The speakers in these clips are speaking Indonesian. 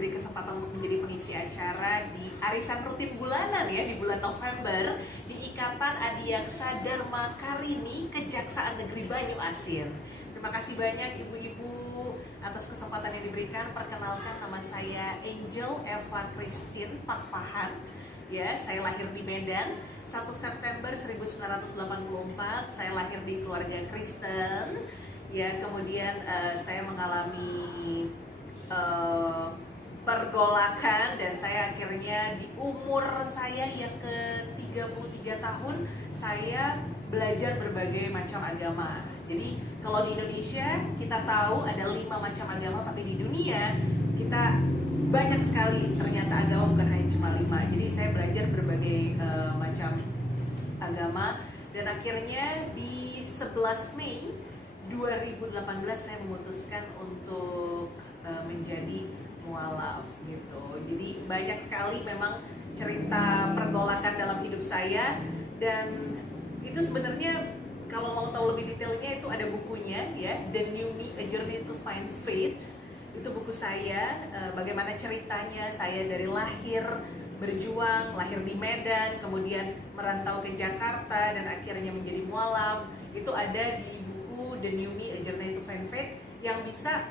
diberi kesempatan untuk menjadi pengisi acara di arisan rutin bulanan ya di bulan November di Ikatan Adiaksa Dharma Karini Kejaksaan Negeri Banyuasin. Terima kasih banyak ibu-ibu atas kesempatan yang diberikan. Perkenalkan, nama saya Angel Eva Christine Pakpahan. Ya, saya lahir di Medan 1 September 1984. Saya lahir di keluarga Kristen. Ya, kemudian saya mengalami pergolakan dan saya akhirnya di umur saya yang ke-33 tahun saya belajar berbagai macam agama. Jadi kalau di Indonesia kita tahu ada 5 macam agama, tapi di dunia kita banyak sekali ternyata agama, bukan hanya cuma 5. Jadi saya belajar berbagai macam agama dan akhirnya di 11 Mei 2018 saya memutuskan untuk menjadi mualaf gitu. Jadi banyak sekali memang cerita pergolakan dalam hidup saya, dan itu sebenarnya kalau mau tahu lebih detailnya itu ada bukunya ya, The New Me, A Journey to Find Faith. Itu buku saya, bagaimana ceritanya saya dari lahir berjuang, lahir di Medan, kemudian merantau ke Jakarta dan akhirnya menjadi mualaf. Itu ada di buku The New Me, A Journey to Find Faith yang bisa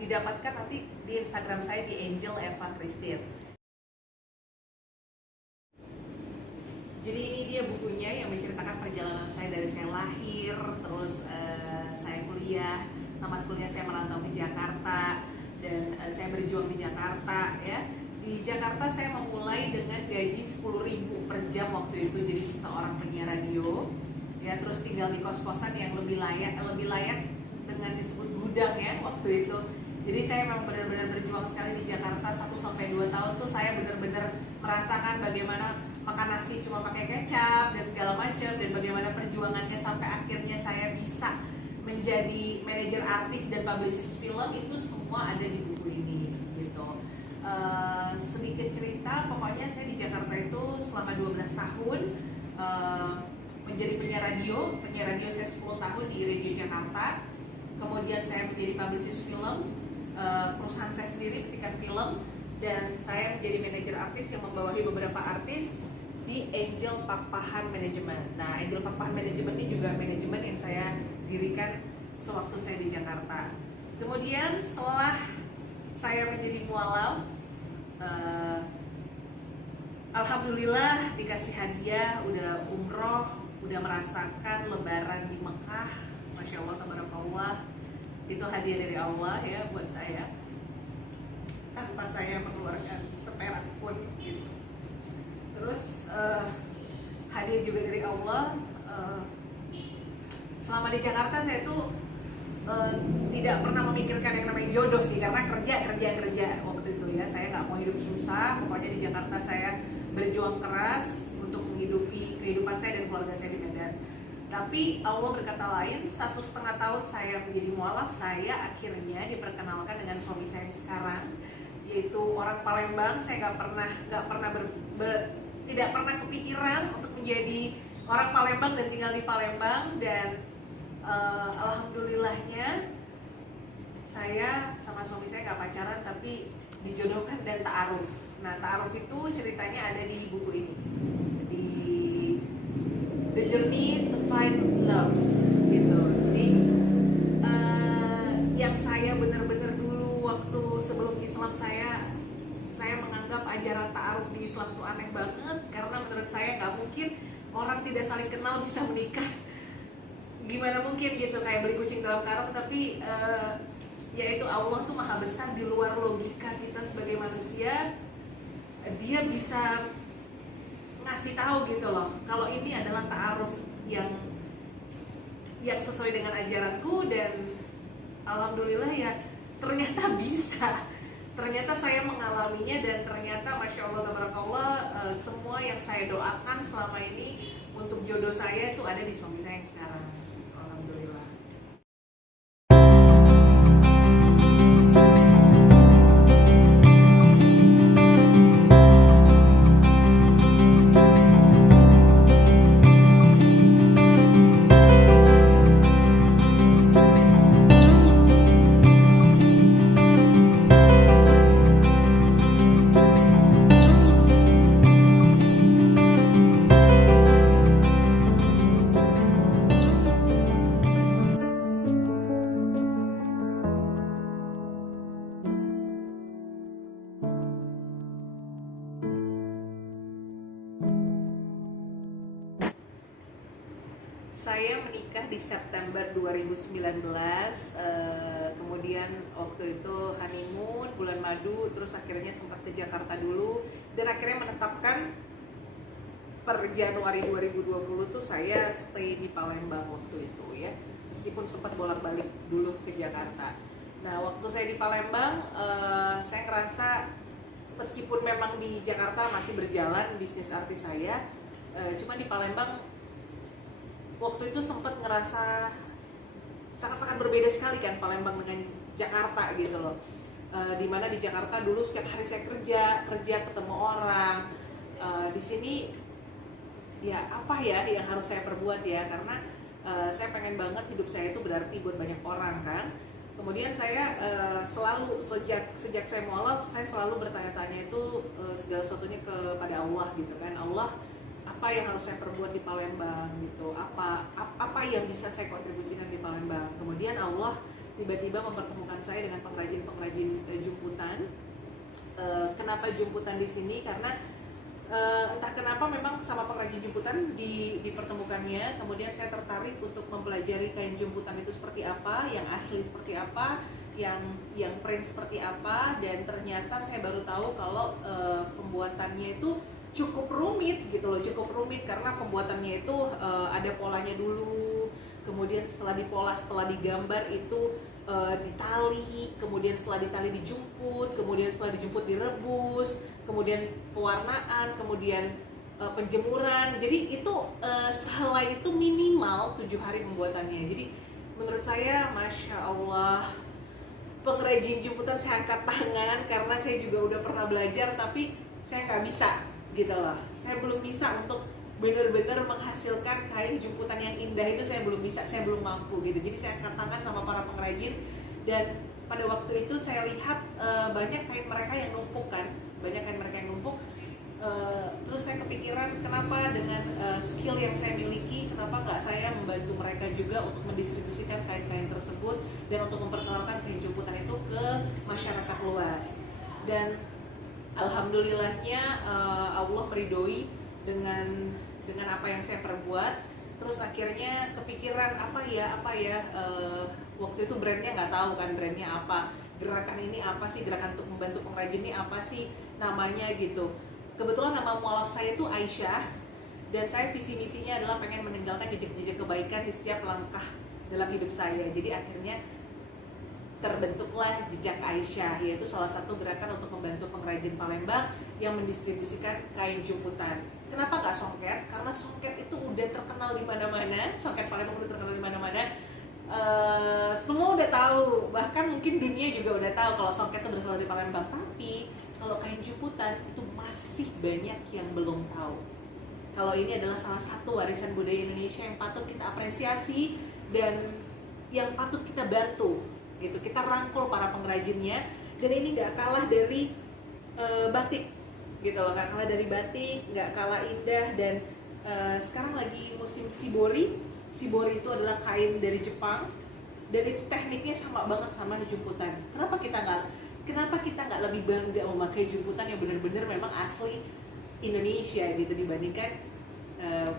didapatkan nanti di Instagram saya di Angel Eva Christine. Jadi ini dia bukunya yang menceritakan perjalanan saya dari saya lahir, terus saya kuliah, tamat kuliah saya merantau ke Jakarta dan saya berjuang di Jakarta ya. Di Jakarta saya memulai dengan gaji 10.000 per jam waktu itu, jadi seorang penyiar radio. Ya, terus tinggal di kos-kosan yang lebih layak dengan disebut gudang ya waktu itu. Jadi saya memang benar-benar berjuang sekali di Jakarta 1-2 tahun tuh saya benar-benar merasakan bagaimana makan nasi cuma pakai kecap dan segala macam, dan bagaimana perjuangannya sampai akhirnya saya bisa menjadi manajer artis dan publicist film. Itu semua ada di buku ini gitu. Sedikit cerita, pokoknya saya di Jakarta itu selama 12 tahun menjadi penyiar radio saya 10 tahun di Radio Jakarta. Kemudian saya menjadi publicist film, perusahaan saya sendiri petikan film, dan saya menjadi manajer artis yang membawahi beberapa artis di Angel Pakpahan Management. Nah, Angel Pakpahan Management ini juga manajemen yang saya dirikan sewaktu saya di Jakarta. Kemudian setelah saya menjadi mualaf, alhamdulillah dikasih hadiah, udah umroh, udah merasakan lebaran di Mekah. Masya Allah, tabarakallah. Itu hadiah dari Allah ya buat saya, tanpa saya mengeluarkan seperak pun gitu. Terus hadiah juga dari Allah. Selama di Jakarta saya tuh tidak pernah memikirkan yang namanya jodoh sih, karena kerja waktu itu ya. Saya nggak mau hidup susah. Pokoknya di Jakarta saya berjuang keras untuk menghidupi kehidupan saya dan keluarga saya di Medan. Tapi Allah berkata lain. 1,5 tahun saya menjadi mualaf, saya akhirnya diperkenalkan dengan suami saya sekarang, yaitu orang Palembang. Saya tidak pernah kepikiran untuk menjadi orang Palembang dan tinggal di Palembang, dan alhamdulillahnya saya sama suami saya nggak pacaran tapi dijodohkan dan ta'aruf. Nah, ta'aruf itu ceritanya ada di buku ini, di The Journey to Find Love gitu. Jadi yang saya benar-benar dulu waktu sebelum Islam saya menganggap ajaran ta'aruf di Islam itu aneh banget, karena menurut saya nggak mungkin orang tidak saling kenal bisa menikah. Gimana mungkin gitu, kayak beli kucing dalam karung. Tapi yaitu Allah tuh maha besar, di luar logika kita sebagai manusia. Dia bisa ngasih tahu gitu loh, kalau ini adalah ta'aruf yang sesuai dengan ajaranku, dan alhamdulillah ya ternyata bisa. Ternyata saya mengalaminya, dan ternyata Masya Allah, tabarakallah, semua yang saya doakan selama ini untuk jodoh saya itu ada di suami saya yang sekarang. Alhamdulillah. Saya menikah di September 2019, kemudian waktu itu honeymoon, bulan madu, terus akhirnya sempat ke Jakarta dulu, dan akhirnya menetapkan per Januari 2020 tuh saya stay di Palembang waktu itu ya, meskipun sempat bolak-balik dulu ke Jakarta. Nah, waktu saya di Palembang, saya ngerasa meskipun memang di Jakarta masih berjalan bisnis artis saya, cuma di Palembang waktu itu sempat ngerasa sangat-sangat berbeda sekali kan Palembang dengan Jakarta gitu loh. Dimana di Jakarta dulu setiap hari saya kerja ketemu orang. Di sini ya apa ya yang harus saya perbuat ya, karena saya pengen banget hidup saya itu berarti buat banyak orang kan. Kemudian saya selalu sejak saya mualaf, saya selalu bertanya-tanya itu segala sesuatunya kepada Allah gitu kan. Allah, apa yang harus saya perbuat di Palembang gitu, apa yang bisa saya kontribusikan di Palembang. Kemudian Allah tiba-tiba mempertemukan saya dengan pengrajin jumputan. Kenapa jumputan di sini? Karena entah kenapa memang sama pengrajin jumputan dipertemukannya. Kemudian saya tertarik untuk mempelajari kain jumputan itu seperti apa, yang asli seperti apa, yang print seperti apa, dan ternyata saya baru tahu kalau pembuatannya itu cukup rumit gitu loh, karena pembuatannya itu ada polanya dulu, kemudian setelah dipola, setelah digambar itu ditali, kemudian setelah ditali dijumput, kemudian setelah dijumput direbus, kemudian pewarnaan, kemudian penjemuran. Jadi itu sehelai itu minimal 7 hari pembuatannya. Jadi menurut saya Masya Allah, pengrajin jumputan saya angkat tangan, karena saya juga udah pernah belajar tapi saya nggak bisa gitu loh. Saya belum bisa untuk benar-benar menghasilkan kain jumputan yang indah itu, saya belum bisa, saya belum mampu gitu. Jadi saya angkat tangan sama para pengrajin, dan pada waktu itu saya lihat banyak kain mereka yang numpuk kan, terus saya kepikiran kenapa dengan skill yang saya miliki, kenapa nggak saya membantu mereka juga untuk mendistribusikan kain-kain tersebut dan untuk memperkenalkan kain jumputan itu ke masyarakat luas. Dan alhamdulillahnya Allah meridhoi dengan apa yang saya perbuat. Terus akhirnya kepikiran apa ya waktu itu brandnya nggak tahu kan brandnya apa, gerakan ini apa sih, gerakan untuk membantu pengrajin ini apa sih namanya gitu. Kebetulan nama mualaf saya itu Aisyah, dan saya visi misinya adalah pengen meninggalkan jejak-jejak kebaikan di setiap langkah dalam hidup saya. Jadi akhirnya terbentuklah Jejak Aisyah, yaitu salah satu gerakan untuk membantu pengrajin Palembang yang mendistribusikan kain jumputan. Kenapa nggak songket? Karena songket itu udah terkenal di mana-mana, songket Palembang udah terkenal di mana-mana. Semua udah tahu, bahkan mungkin dunia juga udah tahu kalau songket itu berasal dari Palembang. Tapi kalau kain jumputan itu masih banyak yang belum tahu. Kalau ini adalah salah satu warisan budaya Indonesia yang patut kita apresiasi dan yang patut kita bantu. Gitu, kita rangkul para pengrajinnya, dan ini nggak kalah dari batik gitu loh, nggak kalah dari batik, nggak kalah indah. Dan sekarang lagi musim shibori itu adalah kain dari Jepang, dan itu tekniknya sama banget sama jumputan. Kenapa kita nggak lebih bangga memakai jumputan yang benar-benar memang asli Indonesia gitu dibandingkan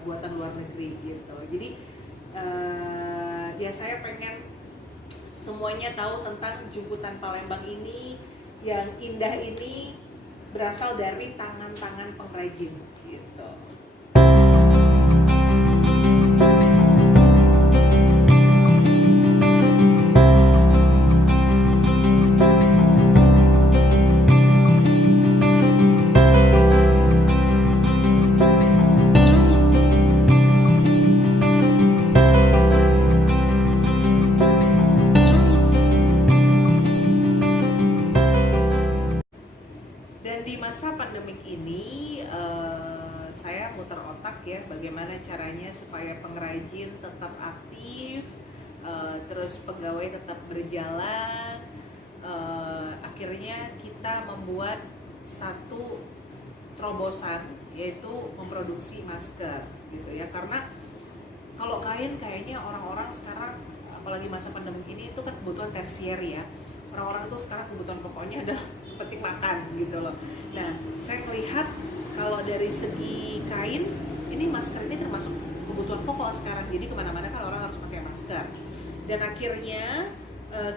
buatan luar negeri gitu. Jadi ya saya pengen semuanya tahu tentang jumputan Palembang ini yang indah ini berasal dari tangan-tangan pengrajin gitu. Di masa pandemik ini saya muter otak ya, bagaimana caranya supaya pengrajin tetap aktif, terus pegawai tetap berjalan. Akhirnya kita membuat satu terobosan, yaitu memproduksi masker gitu ya, karena kalau kain kayaknya orang-orang sekarang apalagi masa pandemi ini itu kan kebutuhan tersier ya. Orang-orang tuh sekarang kebutuhan pokoknya adalah penting makan gitu loh. Nah, saya melihat kalau dari segi kain ini masker ini termasuk kebutuhan pokok sekarang. Jadi kemana-mana kan orang harus pakai masker. Dan akhirnya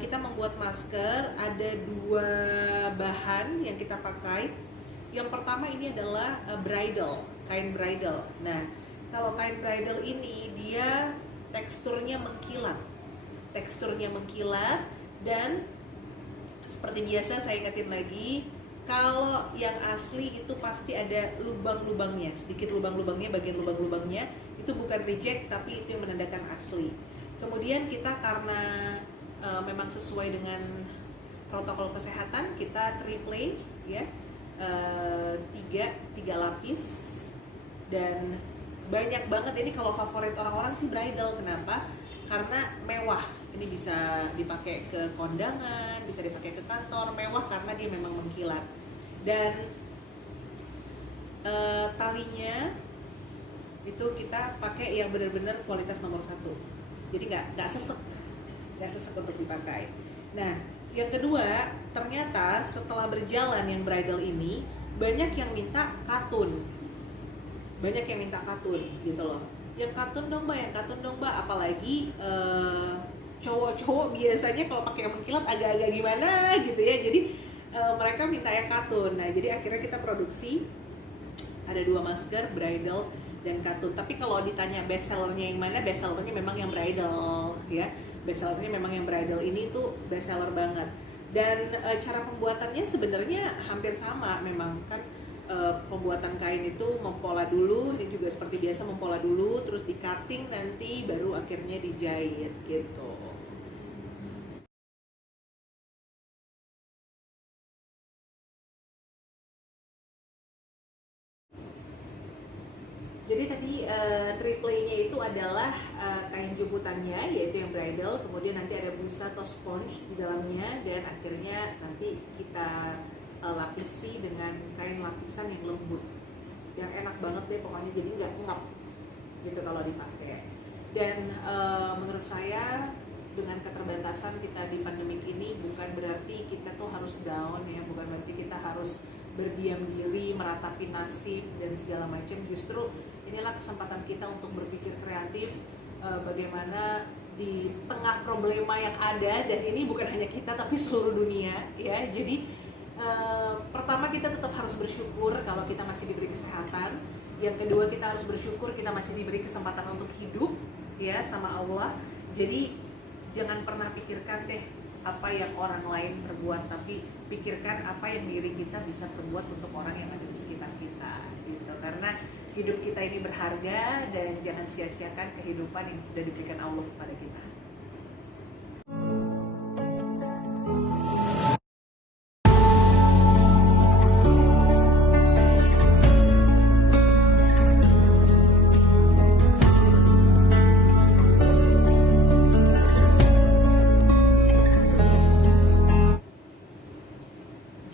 kita membuat masker, ada 2 bahan yang kita pakai. Yang pertama ini adalah bridal, kain bridal. Nah, kalau kain bridal ini dia teksturnya mengkilat. Dan seperti biasa saya ingetin lagi, kalau yang asli itu pasti ada lubang-lubangnya, sedikit lubang-lubangnya, bagian lubang-lubangnya itu bukan reject, tapi itu yang menandakan asli. Kemudian kita karena memang sesuai dengan protokol kesehatan, kita triple ya, 3 lapis. Dan banyak banget ini, kalau favorit orang-orang sih bridal. Kenapa? Karena mewah. Ini bisa dipakai ke kondangan, bisa dipakai ke kantor, mewah karena dia memang mengkilat. Dan talinya itu kita pakai yang benar-benar kualitas nomor 1. Jadi nggak sesek untuk dipakai. Nah, yang kedua, ternyata setelah berjalan yang bridal ini banyak yang minta katun, gitu loh. Yang katun dong mbak, apalagi cowok-cowok biasanya kalau pakai yang mengkilat agak-agak gimana gitu ya. Jadi mereka minta yang katun. Nah, jadi akhirnya kita produksi ada 2 masker bridal dan katun. Tapi kalau ditanya best sellernya yang mana, best sellernya memang yang bridal ya. Best sellernya memang yang bridal, ini tuh best seller banget. Dan cara pembuatannya sebenarnya hampir sama memang kan. Pembuatan kain itu mempola dulu, ini juga seperti biasa mempola dulu, terus di cutting nanti baru akhirnya dijahit gitu. Jadi tadi triple-nya itu adalah kain jemputannya, yaitu yang bridal, kemudian nanti ada busa atau sponge di dalamnya, dan akhirnya nanti kita lapisi dengan kain lapisan yang lembut, yang enak banget deh pokoknya, jadi nggak ngap gitu kalau dipakai. Dan menurut saya dengan keterbatasan kita di pandemik ini bukan berarti kita tuh harus down ya, bukan berarti kita harus berdiam diri, meratapi nasib dan segala macam. Justru inilah kesempatan kita untuk berpikir kreatif, bagaimana di tengah problema yang ada, dan ini bukan hanya kita tapi seluruh dunia ya. Jadi pertama kita tetap harus bersyukur kalau kita masih diberi kesehatan. Yang kedua, kita harus bersyukur kita masih diberi kesempatan untuk hidup ya sama Allah. Jadi jangan pernah pikirkan deh apa yang orang lain perbuat, tapi pikirkan apa yang diri kita bisa perbuat untuk orang yang ada di sekitar kita gitu. Karena hidup kita ini berharga, dan jangan sia-siakan kehidupan yang sudah diberikan Allah kepada kita.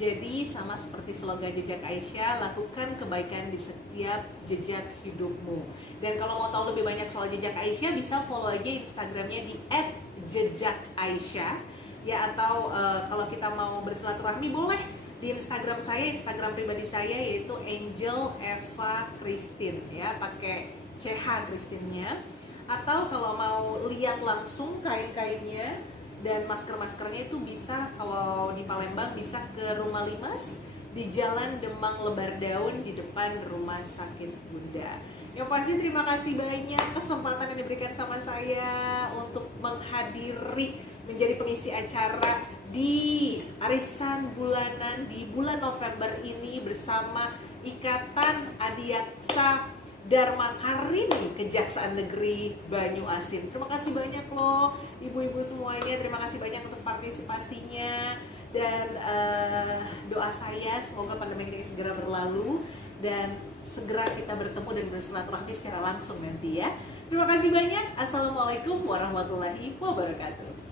Jadi sama seperti slogan Jejak Aisyah, lakukan kebaikan di setiap jejak hidupmu. Dan kalau mau tahu lebih banyak soal Jejak Aisyah, bisa follow aja Instagramnya di @jejakaisyah ya, atau kalau kita mau bersilaturahmi boleh di Instagram saya, Instagram pribadi saya, yaitu Angel Eva Christine ya, pakai CH Christine-nya. Atau kalau mau lihat langsung kain-kainnya dan masker-maskernya, itu bisa kalau di Palembang bisa ke Rumah Limas di Jalan Demang Lebar Daun di depan Rumah Sakit Bunda. Yang pasti terima kasih banyak kesempatan yang diberikan sama saya untuk menghadiri menjadi pengisi acara di arisan bulanan di bulan November ini bersama Ikatan Adiaksa Dharma Karini Kejaksaan Negeri Banyuasin. Terima kasih banyak loh ibu-ibu semuanya, terima kasih banyak untuk partisipasinya. Dan doa saya semoga pandemi ini segera berlalu dan segera kita bertemu dan bersilaturahmi secara langsung nanti ya. Terima kasih banyak. Assalamualaikum warahmatullahi wabarakatuh.